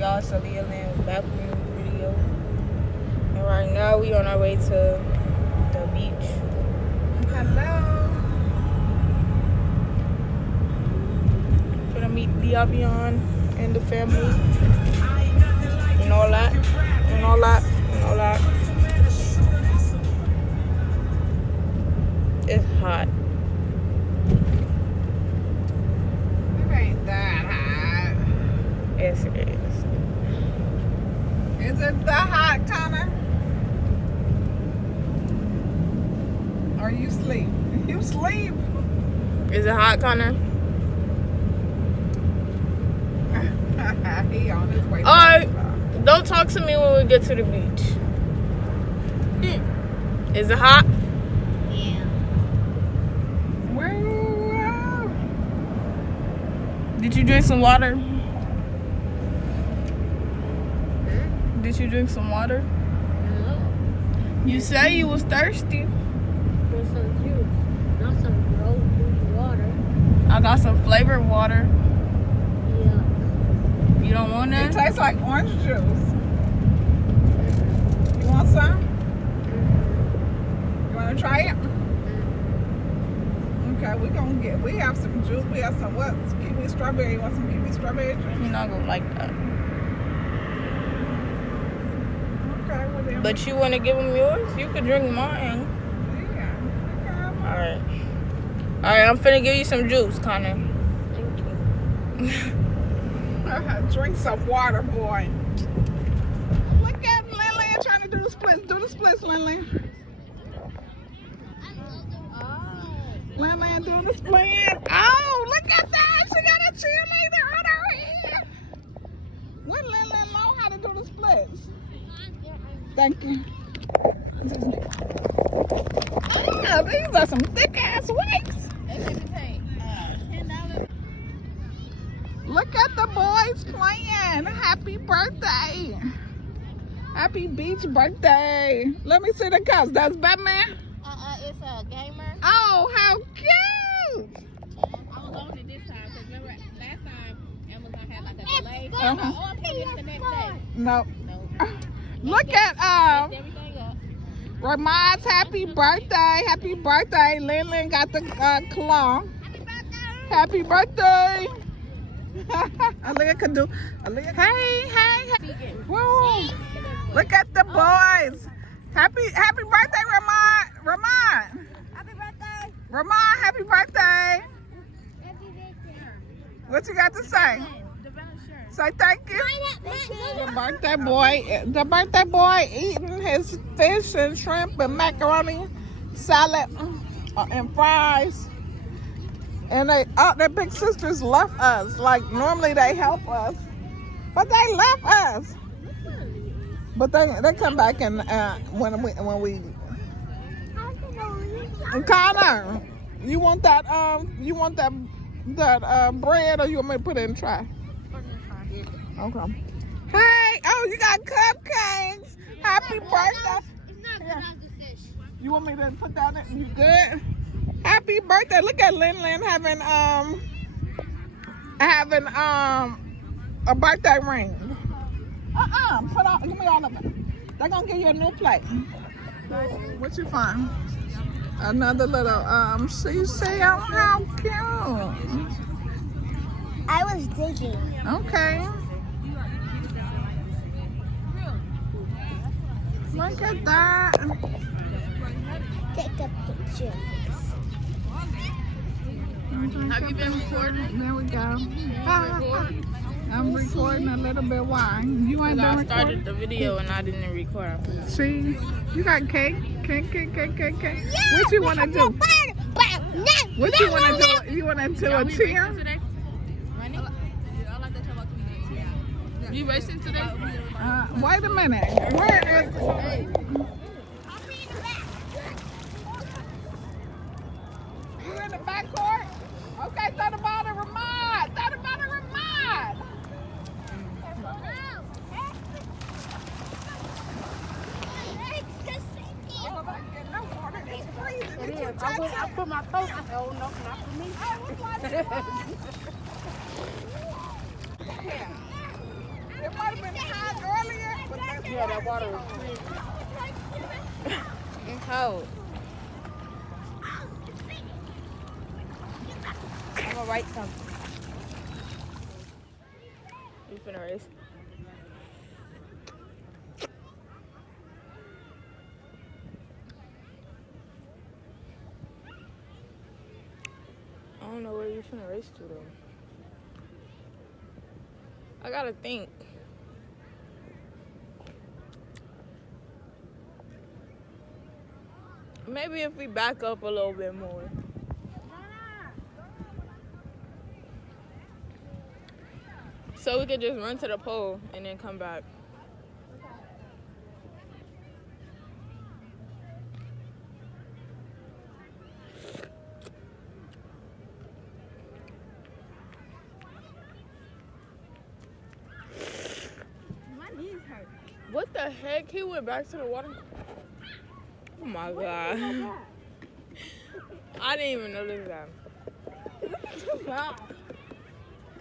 y'all. It's Aaliyah Land back with a video. And right now we on our way to the beach. Hello. Gonna meet Diabion and the family. And all that. And all that. And all that. It's hot. It ain't that hot. Yes, it is. Is it that hot, Connor? Or you sleep? You sleep? Is it hot, Connor? He on his way. Alright, don't talk to me when we get to the beach. Is it hot? Yeah. Well, Did you drink some water? Did you drink some water? No. You say you was thirsty. For some juice. Not some gross water. I got some flavored water. Yeah. You don't want it that? tastes like orange juice. You want some? You want to try it? Okay, we have some juice. We have some what? Kiwi strawberry. You want some kiwi strawberry juice? You're not gonna like that. Okay, well then. But you want to give them yours? You could drink mine. Yeah. Alright. Alright, I'm finna give you some juice, Connor. Thank you. Drink some water, boy. Look at Lily trying to do the splits. Do the splits, Lily. Lily doing the splits. Oh, look at that. She got a cheerleader on her head. When Lily know how to do the splits? Thank you. Ah, these are some thick ass weights. Look at the boys playing. Happy birthday. Happy beach birthday. Let me see the cups. That's Batman? It's a gamer. Oh, how cute. I was on it this time because remember last time Amazon had like a delay. Uh-huh. Oh, I'm putting it the next day. No. No. Look at Everything up. Ramad's happy birthday. Happy birthday. Lin got the claw. Happy birthday. Aaliyah can do. Aaliyah. Hey. Woo. Look at the boys. Happy birthday, Ramon. Happy birthday. Ramon, happy birthday. What you got to say? Say thank you. The birthday boy eating his fish and shrimp and macaroni salad and fries. And their big sisters left us. Like normally they help us, but they left us. But they come back and when we. And Connor, you want that bread or you want me to put it in the trash? Okay. Hey, oh, you got cupcakes. Happy birthday. It's not good as the fish. You want me to put that in? You good? Happy birthday. Look at Lin having a birthday ring. Give me all of it. They're gonna give you a new plate. What you find? Another little seashell. How cute. I was digging. Okay. Look at that. Take a picture. Have you been recording? There we go. I'm recording a little bit. Why? You ain't been I recording? started the video and I didn't record. See, you got cake. What you want to do? What you want to do? You want to do a cheer? You racing today? Wait a minute. Where is? You in the back court? Okay, throw the ball to Ramad. Throw the ball to Ramad. I put my coat on. Oh, no, not for me. It might might have been hot earlier, but that's Yeah, that water is it's cold. I'm gonna write something. You finna race? I don't know where you finna race to though. I gotta think. Maybe if we back up a little bit more. So we could just run to the pole and then come back. My knees hurt. What the heck? He went back to the water? Oh my god. I didn't even notice that.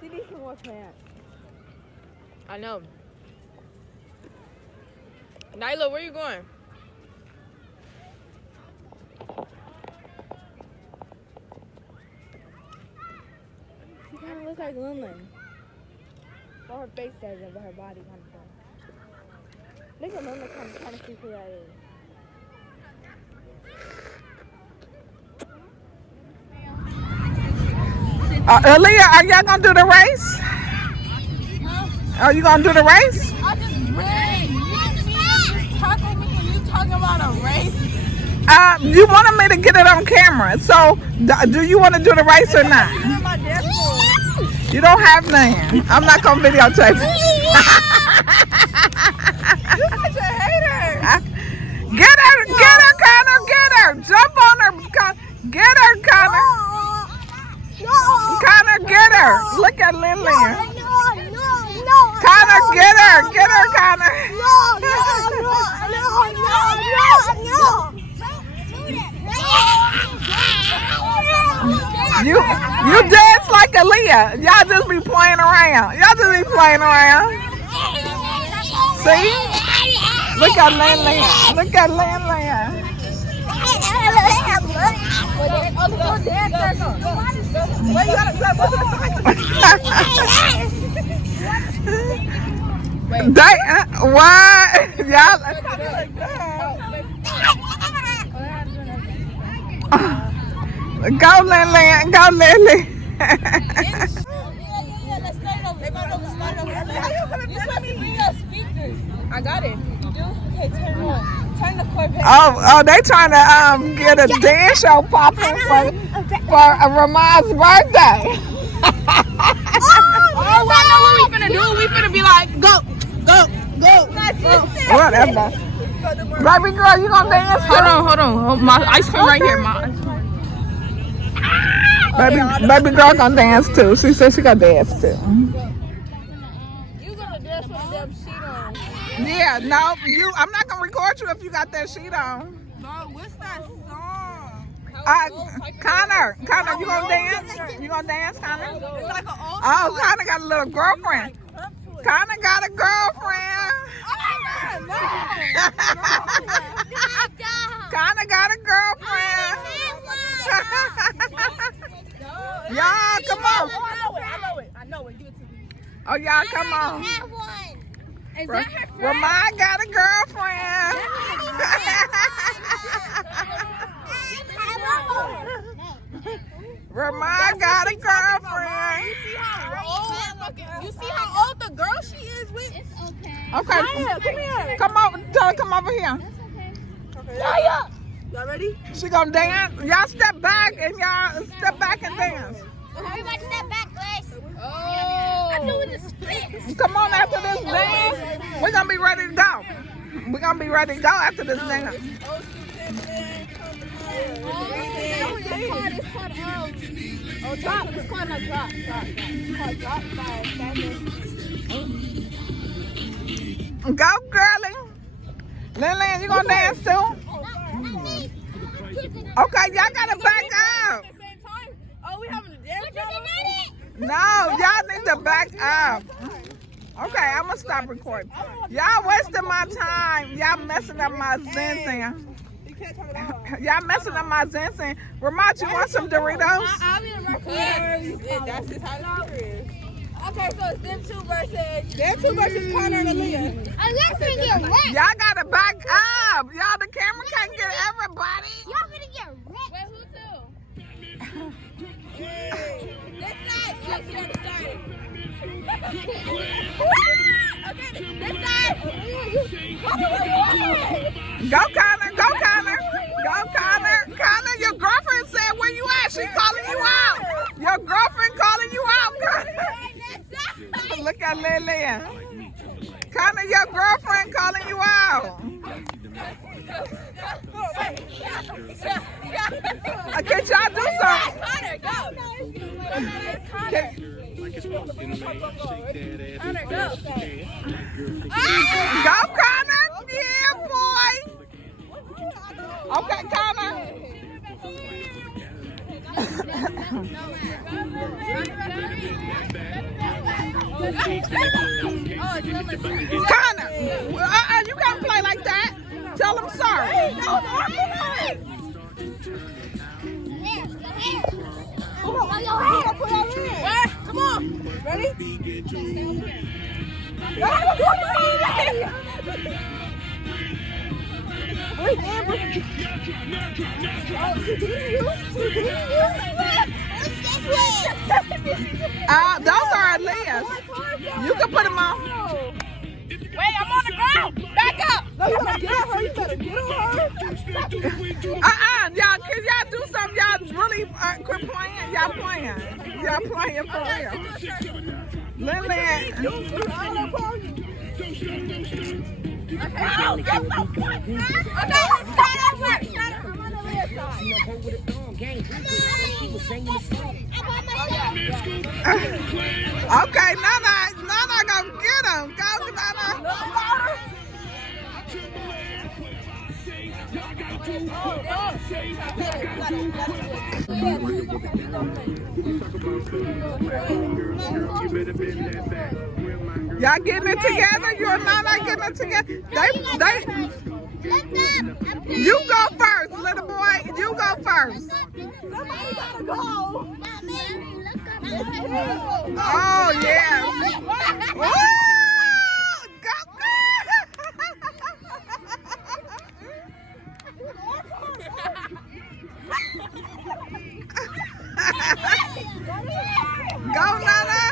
She needs some more pants. I know. Nyla, where you going? She kind of looks like Lindlin. Well, her face doesn't, but her body kind of does. Look at Lindlin trying to see who that is. Aaliyah, are y'all gonna do the race? Are you gonna do the race? I just ran. You didn't see you just tackle me and you talking about a race? You wanted me to get it on camera, so do you want to do the race or not? You don't have none. I'm not gonna videotape. You're such a hater. Get her, Connor, get her. Jump on her, get her, Connor. Connor, get her. Look at Lillian. Connor, get her, Connor. You dance like Aaliyah. Y'all just be playing around. See? Look at Lillian. What? Y'all. Go, Lillian. I got it. You do? Okay, turn the Corvette. Oh, they trying to get a dance show popping for Ramon's birthday. Oh, I know what we finna do. We finna be like, go. Whatever. Baby girl, you gonna dance? Hold on. My ice cream right here. Baby girl gonna dance too. She said she gonna dance too. You gonna dance with them sheet on? Yeah, no, I'm not gonna record you if you got that sheet on. No, what's that song? Connor, you gonna dance? You gonna dance, Connor? It's like an old Oh, Connor got a little girlfriend. Connor got a girlfriend. Connor got a girlfriend. Y'all, come on. I know it. Give it to me. Oh, y'all, come on. Is that her friend? Ramon got a girlfriend. Ramon got a girlfriend. You see how old the girl she is with? It's okay. Okay, Come here. come over. Tell her come over here. That's okay. Y'all ready? She gonna dance. Y'all step back and dance. Everybody step back, please. Oh. I'm doing the split. Come on, after this dance, we're gonna be ready to go. After this dance. It's called like drop. It's called drop by Go, girlie. Lillian, you gonna dance too? Okay, y'all gotta back up. Oh, we having a dance? No, y'all need to back up. Okay, I'm gonna stop recording. Y'all wasting my time. Y'all messing up my Zen. Y'all messing up my Zen. Ramon, you want some Doritos? I'll be the referee. That's just how it is. Okay, so it's them two versus. Them two versus Connor and Aaliyah. Unless we get wrecked. Y'all gotta back up. Y'all, the camera can't get everybody. Y'all gonna get wrecked. Wait, who two? This side. Yes, you gotta start it. Okay, this side. Go, Connor. Go, Connor. Go, Connor. Connor, your girlfriend said where you at. She calling you out. Your girlfriend calling you out, Connor. Look at Lillian. Connor, your girlfriend calling you out. Can y'all do something? Connor, go. Connor, go. Go, Connor. Yeah, boy. Okay, Connor. Connor, you can't play like that. Tell him sorry. Come on. Ready? Those are Aaliyah's. You can put them on. Wait, I'm on the ground. Back up. No, you gotta get her. You gotta get her. Y'all, can y'all do something? Y'all really quit playing. Y'all playing. Y'all playing for real. Lillian. Okay, let's start over. Okay, Nana, go get him. Go, Nana. Y'all getting it together? You and Nana getting it together? You go first, little boy. You go first. Somebody gotta go. Oh, yeah. Woo! Go, go, Nana.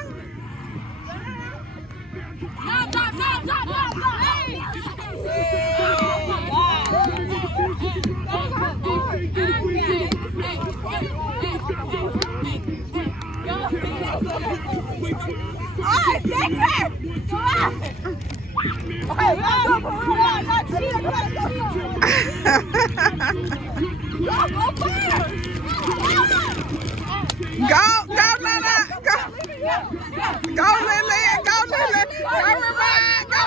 Go, Nana. Go, Lillian. Go, Lillian. Go, Ramon. Go.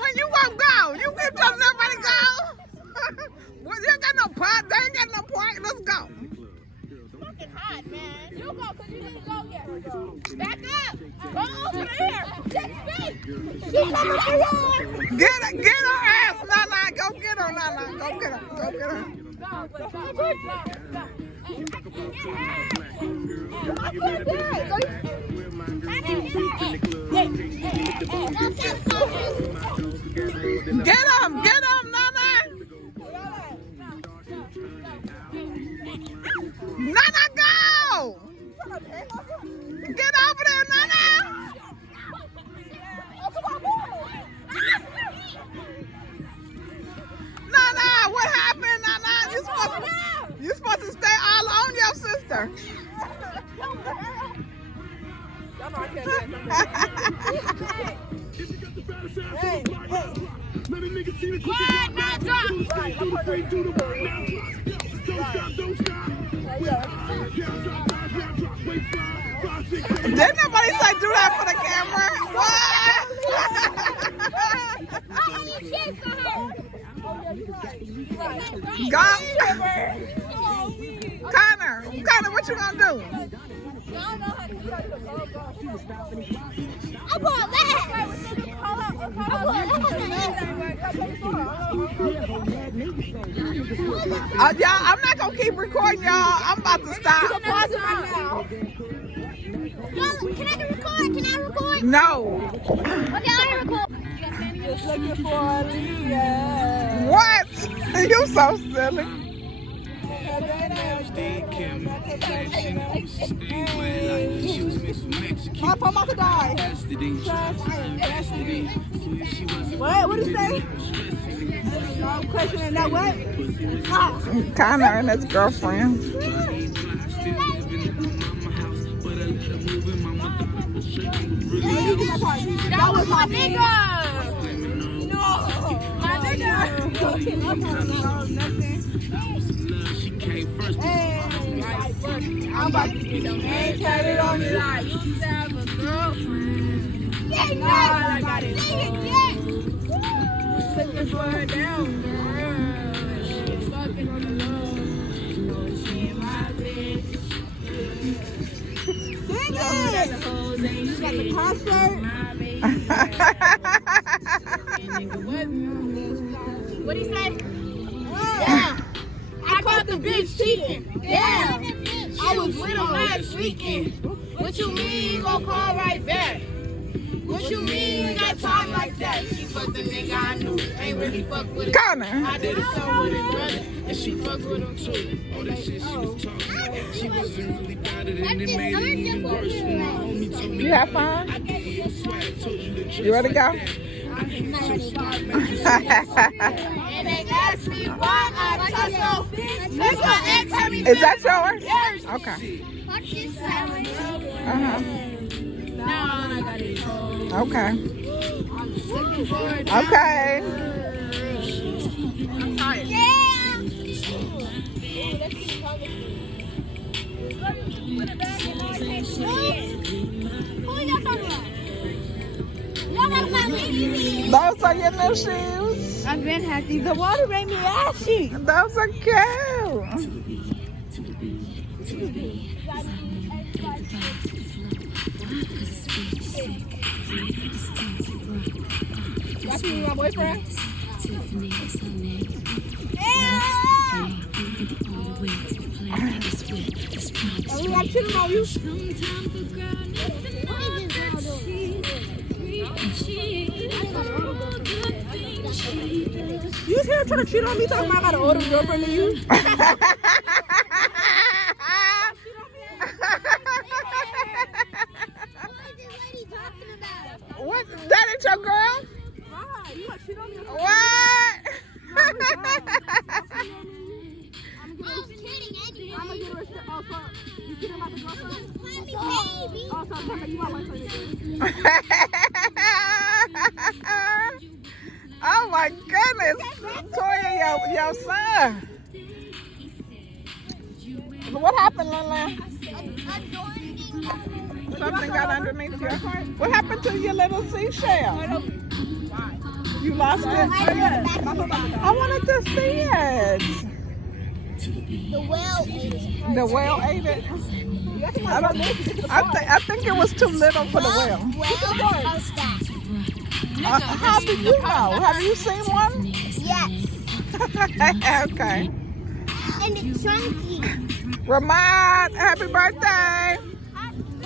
When you won't go, you can tell nobody go. Well, you ain't got no pot. They ain't got no point. Let's go. Fucking hot, man. You go, cause you didn't go yet. Back up. Go over there. 6 feet. Get her ass, Nana. Go get her, Nana. Go get her. Go get her. Get him, Nana. Nana, go. Get over there, Nana. Nana, what happened, Nana? You supposed to stay all on your sister. Didn't nobody say do that for the camera? What? Go. you gonna do? I bought that. Y'all, I'm not gonna keep recording, y'all. I'm about to stop. Pause it right now. Yo, can I record? Can I record? No. Okay, I record. Just looking for Aaliyah. What? You so silly. My phone about to die. What did he say? No questioning that what? Connor and his girlfriend. That was my nigga. No, my nigga. Hey, I'm about to get some name tatted on me like you used to have a girlfriend. Yeah, I got it. Looking for her down, girl. She's fucking on the low. No, she in my bed. Sing it! You got the concert? What'd he say? Yeah. I caught the bitch cheating. Yeah. I was with him last weekend. What you mean you gon' call right back? What you mean you got time like that? She fucked the nigga I knew. Ain't really fuck with it. Connor. I did it so with his brother. And she fucked with him too. All that shit she was talking. She wasn't really bad at it and it made it even worse when my homie told me. You have fun? You ready to go? And they asked me why I touched no fish. Nigga, ex had me. Is that yours? Yes. Okay. Now I got it. Okay. Looking forward to Okay. I'm tired. Those are your new shoes. I've been happy. The water made me ashy. Those are cute. Y'all see my boyfriend? Oh, we like chilling on you. You was here trying to cheat on me, talking about I got an older girlfriend than you. What? That ain't your girl? Why? You like cheat on me? What? I'm gonna get her a shit. Oh, fuck. You kidding about the girlfriend? Oh, so I'm you my boyfriend. Oh my goodness. Toya, your son. What happened, Lala? Something got underneath your heart. What happened to your little seashell? You lost it? I wanted to see it. The whale ate it. The whale ate it? I think it was too little for the whale. Whale ate that. How do you know? Have you seen one? Yes. Okay. And it's chunky. Ramad, happy birthday.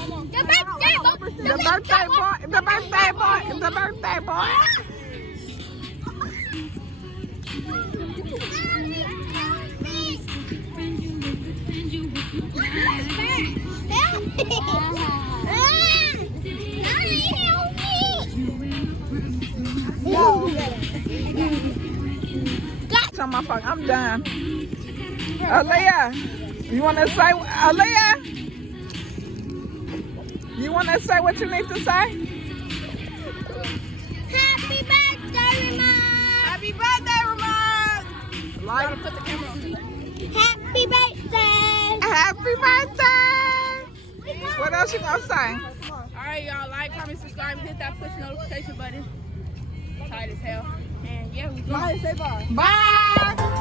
The birthday boy. The birthday boy. The birthday boy. The birthday boy. On my phone. I'm done. Aaliyah, you want to say, Aaliyah? You want to say what you need to say? Happy birthday, Ramon! Happy birthday, Ramon! Like, Put the camera on. Happy birthday! happy birthday! What else you gonna say? Alright, y'all. Like, comment, subscribe, hit that push notification button. Tight as hell. And yeah, we go. Bye. Say bye. Bye!